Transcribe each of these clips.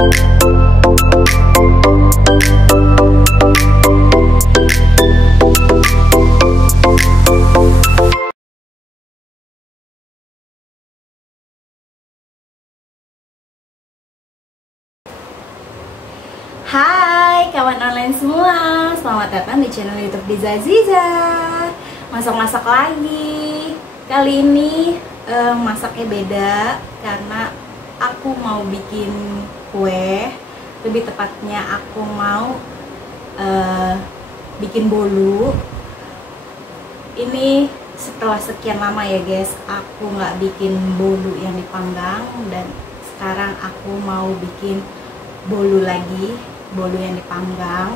Hai kawan online semua, selamat datang di channel YouTube Diza Aziza. Masak-masak lagi. Kali ini masaknya beda karena aku mau bikin kue. Lebih tepatnya aku mau bikin bolu. Ini setelah sekian lama ya guys, aku nggak bikin bolu yang dipanggang, dan sekarang aku mau bikin bolu lagi, bolu yang dipanggang.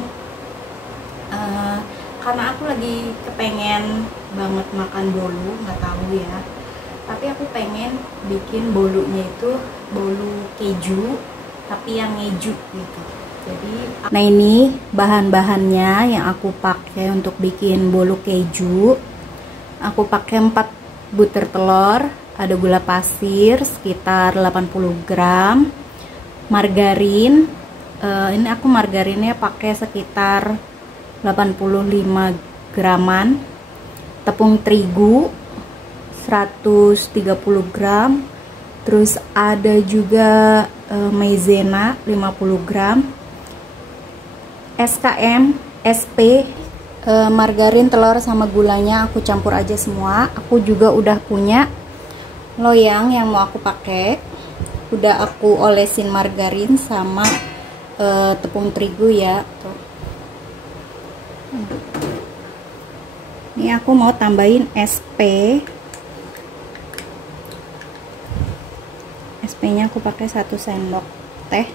Karena aku lagi kepengen banget makan bolu, nggak tahu ya, tapi aku pengen bikin bolunya itu bolu keju, tapi yang ngeju gitu. Jadi, nah ini bahan-bahannya yang aku pakai untuk bikin bolu keju. Aku pakai 4 butir telur, ada gula pasir sekitar 80 gram, margarin. Ini aku margarinnya pakai sekitar 85 graman, tepung terigu 130 gram, terus ada juga maizena 50 gram, SKM, SP, margarin, telur sama gulanya aku campur aja semua. Aku juga udah punya loyang yang mau aku pakai, udah aku olesin margarin sama tepung terigu ya. Tuh. Ini aku mau tambahin SP. SP-nya aku pakai 1 sendok teh.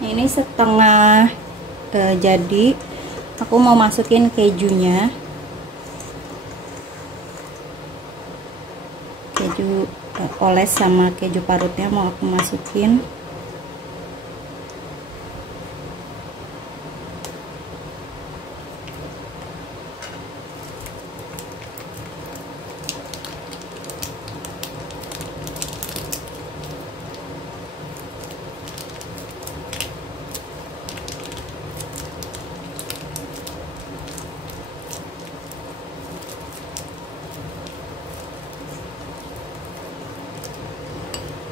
Ini setengah jadi, aku mau masukin kejunya. Keju oles sama keju parutnya mau aku masukin.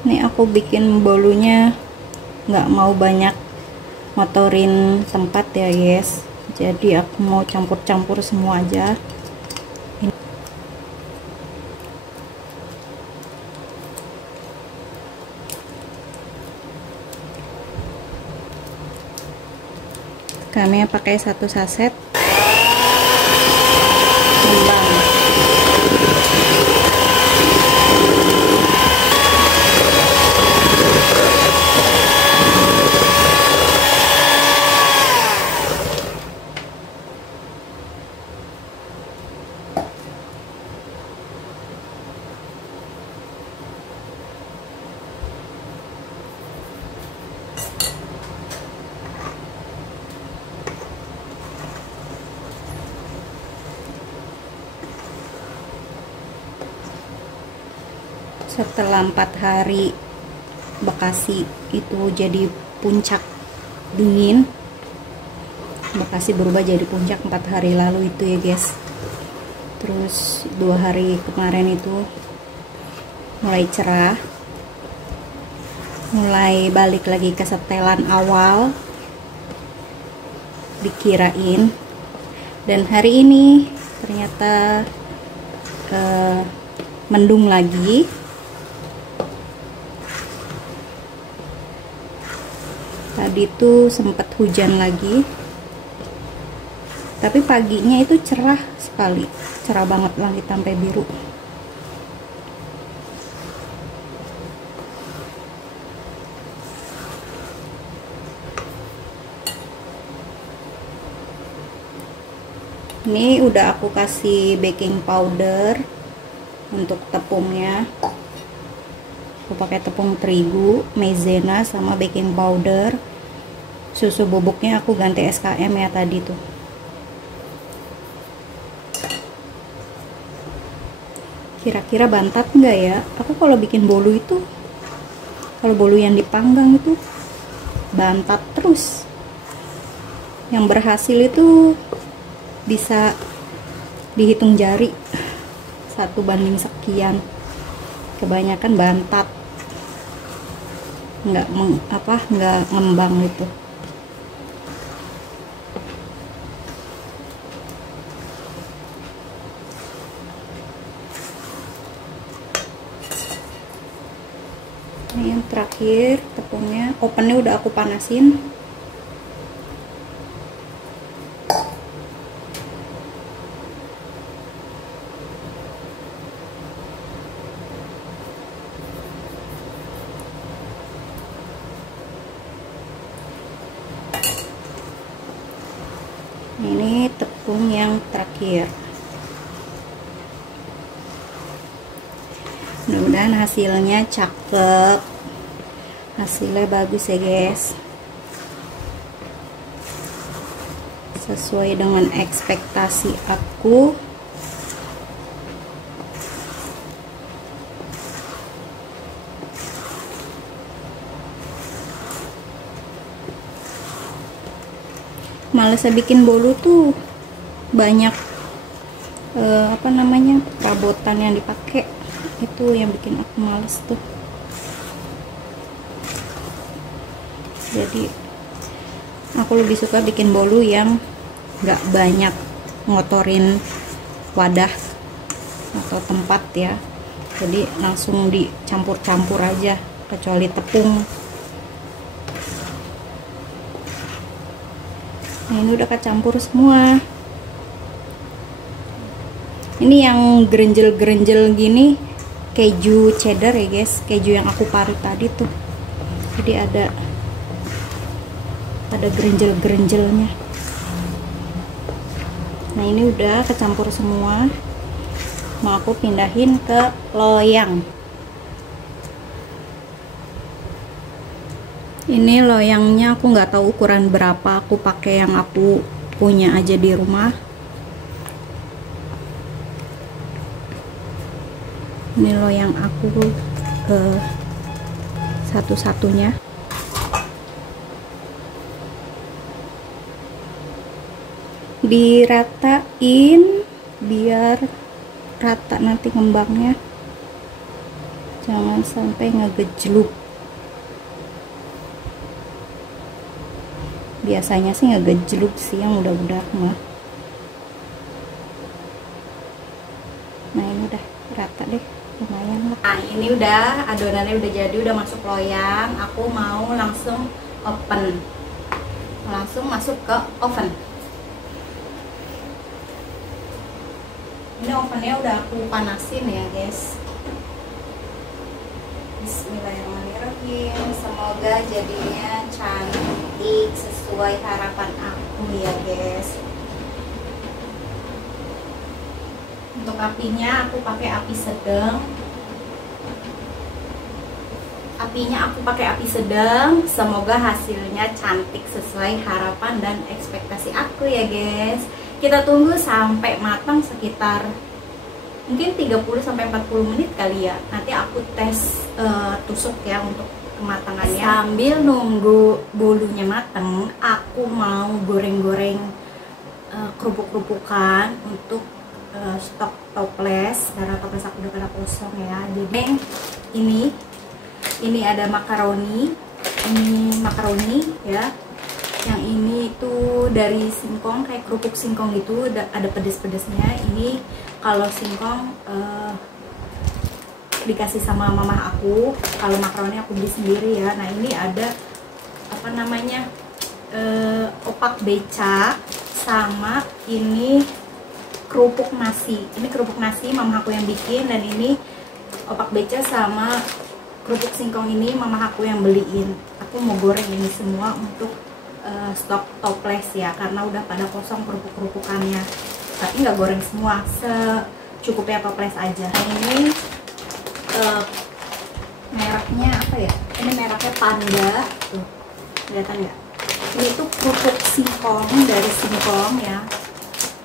Ini aku bikin bolunya nggak mau banyak ngotorin tempat ya guys, jadi aku mau campur-campur semua aja. Kami pakai 1 saset kembang. Setelah 4 hari Bekasi itu jadi puncak dingin, Bekasi berubah jadi puncak 4 hari lalu itu ya guys. Terus 2 hari kemarin itu mulai cerah, mulai balik lagi ke setelan awal dikirain. Dan hari ini ternyata mendung lagi. Tadi tuh sempat hujan lagi, tapi paginya itu cerah sekali, cerah banget, langit sampai biru. Ini udah aku kasih baking powder untuk tepungnya. Aku pakai tepung terigu, maizena, sama baking powder. Susu bubuknya aku ganti SKM ya tadi tuh. Kira-kira bantat nggak ya? Aku kalau bikin bolu itu, kalau bolu yang dipanggang itu bantat terus. Yang berhasil itu bisa dihitung jari, 1 banding sekian. Kebanyakan bantat, nggak ngembang gitu. Nah, yang terakhir tepungnya, ovennya udah aku panasin. Ini tepung yang terakhir. Mudah-mudahan hasilnya cakep, hasilnya bagus ya guys, sesuai dengan ekspektasi aku. Malesnya bikin bolu tuh banyak perabotan yang dipakai, itu yang bikin aku males tuh. Jadi aku lebih suka bikin bolu yang nggak banyak ngotorin wadah atau tempat ya, jadi langsung dicampur-campur aja, kecuali tepung. Nah, ini udah kecampur semua. Ini yang gerenjel-gerenjel gini keju cheddar ya guys, keju yang aku parut tadi tuh. Jadi ada gerenjel-gerenjelnya. Nah, ini udah kecampur semua. Mau aku pindahin ke loyang. Ini loyangnya aku nggak tahu ukuran berapa, aku pakai yang aku punya aja di rumah. Ini loyang aku satu-satunya. Diratain biar rata nanti ngembangnya, jangan sampai ngegejluk. Biasanya sih ngegejluk sih yang udah mah. Nah, ini udah rata deh, lumayan lah. Nah, ini udah adonannya udah jadi, udah masuk loyang. Aku mau langsung masuk ke oven. Ini ovennya udah aku panasin ya guys. Bismillahirrahmanirrahim. Semoga jadinya cantik sesuai harapan aku ya guys. Untuk apinya aku pakai api sedang. Semoga hasilnya cantik sesuai harapan dan ekspektasi aku ya guys. Kita tunggu sampai matang sekitar mungkin 30-40 menit kali ya. Nanti aku tes tusuk ya untuk kematangannya. Sambil nunggu bolunya matang, aku mau goreng-goreng kerupuk-kerupukan untuk stok toples, karena toples aku udah pada kosong ya. Jadi ini ada makaroni, ini makaroni ya. Yang ini tuh dari singkong, kayak kerupuk singkong gitu, ada pedes-pedesnya. Ini kalau singkong dikasih sama mama aku, kalau makaroni aku beli sendiri ya. Nah ini ada apa namanya, opak beca, sama ini kerupuk nasi. Ini kerupuk nasi mama aku yang bikin, dan ini opak beca sama kerupuk singkong ini mama aku yang beliin. Aku mau goreng ini semua untuk stok toples ya, karena udah pada kosong kerupuk-kerupukannya. Tapi nggak goreng semua, secukupnya toples aja. Nah, ini mereknya apa ya? Ini mereknya Panda. Tuh, kelihatan nggak? Ini tuh kerupuk singkong, dari singkong ya.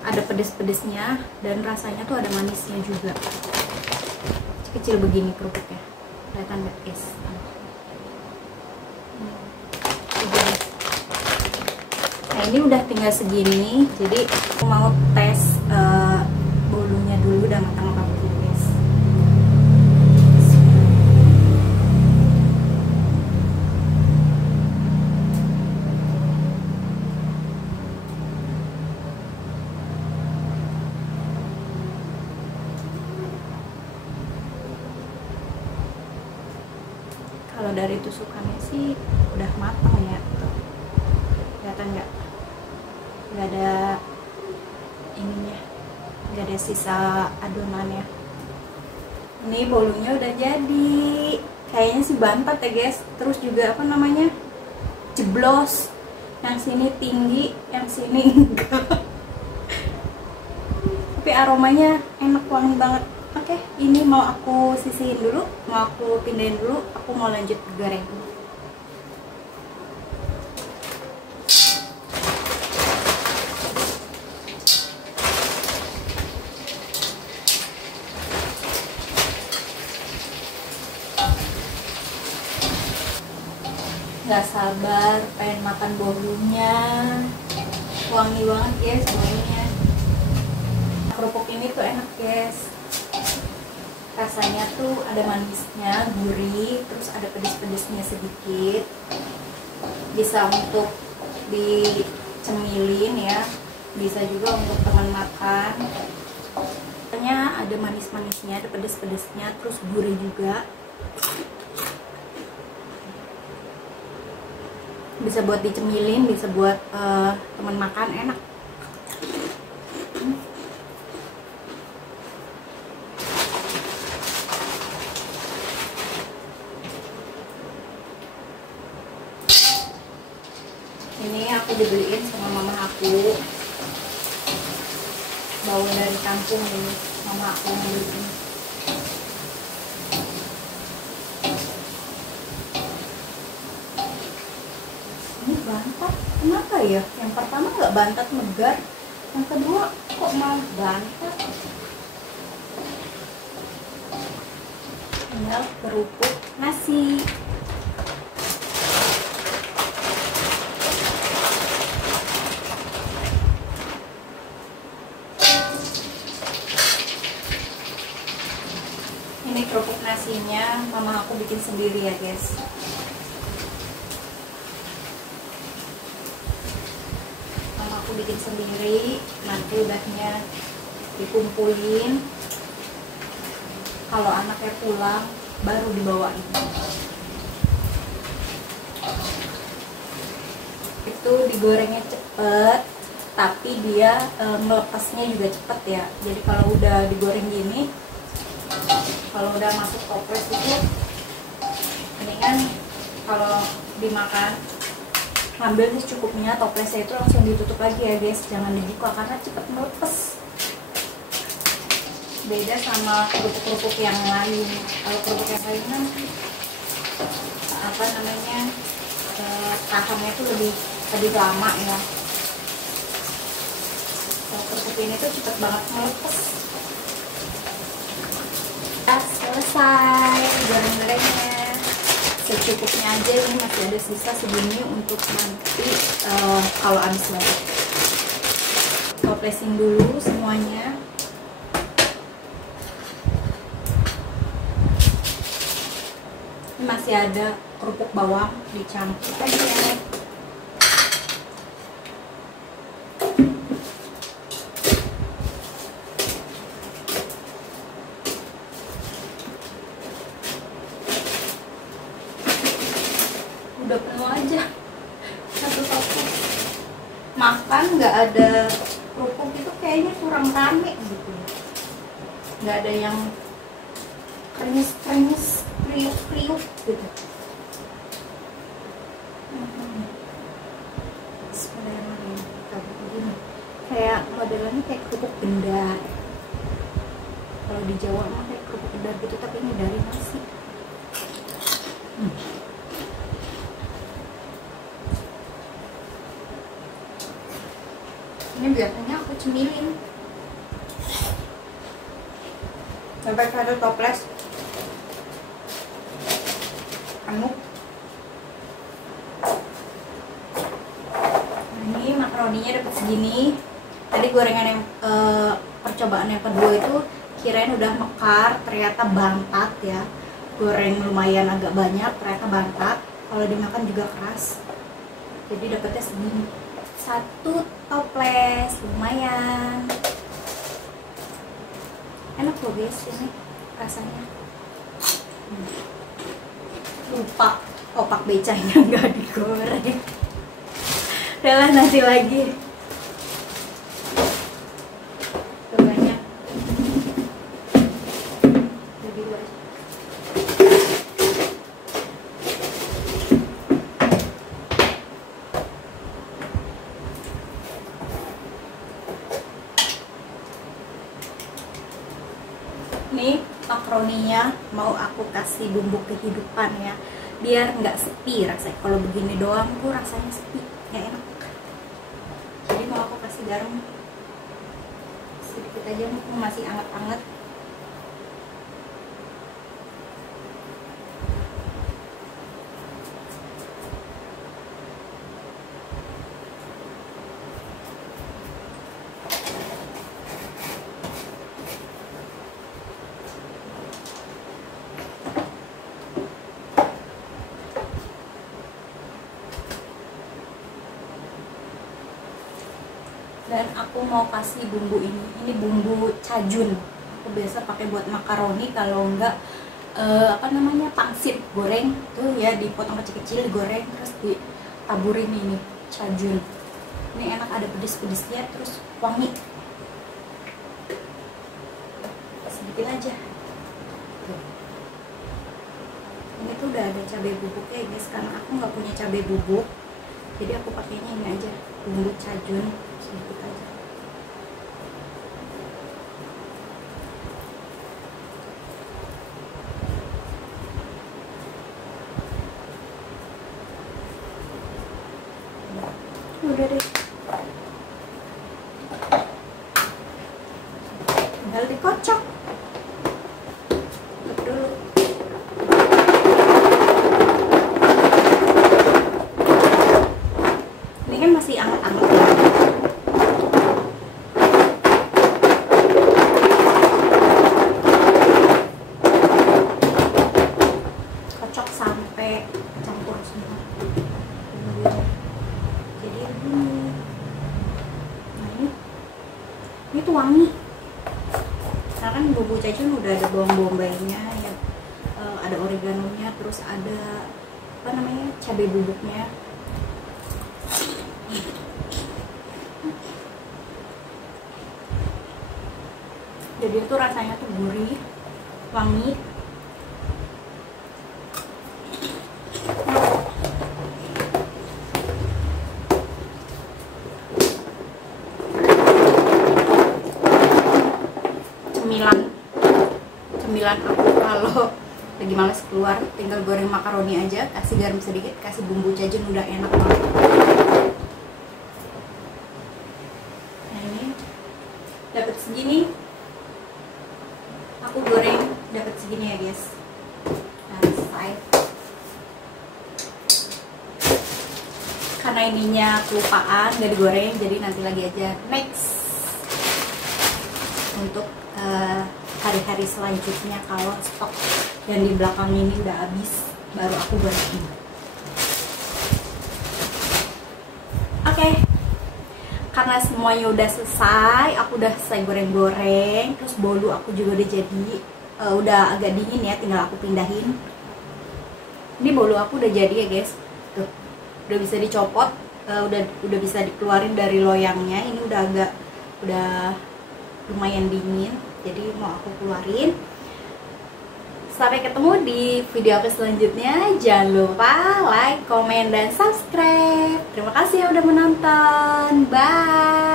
Ada pedes-pedesnya dan rasanya tuh ada manisnya juga. Kecil begini kerupuknya, kelihatan nggak guys? Nah ini udah tinggal segini, jadi aku mau tes bolunya dulu udah matang apa belum guys. Kalau dari tusukannya sih udah matang ya, kelihatan nggak? Nggak ada ininya, nggak ada sisa adonannya. Ini bolunya udah jadi, kayaknya sih bantat ya guys. Terus juga apa namanya, jeblos, yang sini tinggi, yang sini enggak. Tapi aromanya enak, wangi banget. Oke, ini mau aku sisihin dulu, mau aku pindahin dulu, aku mau lanjut ke goreng. Gak sabar pengen makan bolunya, wangi banget guys bolunya. Kerupuk ini tuh enak guys, rasanya tuh ada manisnya, gurih, terus ada pedes-pedesnya sedikit. Bisa untuk dicemilin ya, bisa juga untuk teman makan. Rasanya ada manis-manisnya, ada pedes-pedesnya, terus gurih juga. Bisa buat dicemilin, bisa buat teman makan, enak. Ini aku dibeliin sama mama aku, bawa dari kampung ini, mama aku beliin. Ini bantat, kenapa ya? Yang pertama nggak bantat megar, yang kedua kok mau bantat? Tinggal kerupuk nasi. Ini kerupuk nasinya mama aku bikin sendiri ya guys. Aku bikin sendiri, nanti udahnya dikumpulin, kalau anaknya pulang baru dibawain. Itu digorengnya cepet, tapi dia melepasnya juga cepet ya. Jadi kalau udah digoreng gini, kalau udah masuk toples itu mendingan kalau dimakan ambil secukupnya, toplesnya itu langsung ditutup lagi ya guys, jangan dibuka karena cepet melepas. Beda sama kerupuk-kerupuk yang lain. Kalau kerupuk yang lain kan apa namanya, tahannya itu lebih lama ya. Kalau kerupuk ini tuh cepet banget melepas. Udah selesai goreng-gorengnya. Secukupnya aja, ini masih ada sisa segini untuk nanti kalau habis banget. Toplesin dulu semuanya. Ini masih ada kerupuk bawang, dicampur aja. udah penuh aja satu toples. Makan nggak ada kerupuk itu kayaknya kurang rame gitu, nggak ada yang krenyes kriuk gitu. Kayak modelnya kayak kerupuk gendar. Kalau di Jawa mah kayak kerupuk gendar gitu, tapi ini dari nasi. Ini biasanya aku cemilin. Sampai ada toples anu. Ini makaroninya dapat segini. Tadi gorengan yang percobaan yang kedua itu kirain udah mekar, ternyata bantat ya. Goreng lumayan agak banyak, ternyata bantat. Kalau dimakan juga keras. Jadi dapatnya segini. Satu toples, lumayan. Enak loh guys ini rasanya. Lupa opak becanya nggak digoreng. Udahlah, nanti lagi. Banyak. Jadi luar. Nih makaroninya mau aku kasih bumbu kehidupan ya, biar nggak sepi rasanya. Kalau begini doang tuh rasanya sepi, nggak enak. Jadi mau aku kasih garam sedikit aja, masih anget-anget. Dan aku mau kasih bumbu ini bumbu cajun. Aku biasa pakai buat makaroni, kalau enggak apa namanya, pangsit goreng tuh ya, dipotong kecil-kecil, digoreng terus ditaburin ini cajun. Ini enak, ada pedes-pedesnya terus wangi. Sedikit aja. Ini tuh udah ada cabai bubuknya ya guys, karena aku nggak punya cabai bubuk, jadi aku pakainya ini aja, bumbu cajun sedikit aja. Udah deh, tinggal dikocok. Tutup dulu. Ini kan masih anget-anget ya. Kocok sampai campur semua. Jadi begini. Nah ini tuh wangi. Karena kan bumbu cajun udah ada bawang bombaynya ya, ada oreganonya, terus ada apa namanya, cabai bubuknya. Jadi itu rasanya tuh gurih, wangi. Cemilan aku kalau lagi males keluar tinggal goreng makaroni aja, kasih garam sedikit, kasih bumbu cajun, udah enak banget. Nah ini dapat segini, aku goreng dapat segini ya guys. Nah, selesai. Karena ininya kelupaan gak digoreng, jadi nanti lagi aja. Next untuk hari-hari selanjutnya kalau stok yang di belakang ini udah habis, baru aku goreng. Oke, karena semuanya udah selesai, aku udah selesai goreng-goreng, terus bolu aku juga udah jadi, udah agak dingin ya, tinggal aku pindahin. Ini bolu aku udah jadi ya guys. Tuh, udah bisa dicopot, udah bisa dikeluarin dari loyangnya. Ini udah lumayan dingin, jadi mau aku keluarin. Sampai ketemu di video aku selanjutnya. Jangan lupa like, komen, dan subscribe. Terima kasih yang udah menonton. Bye.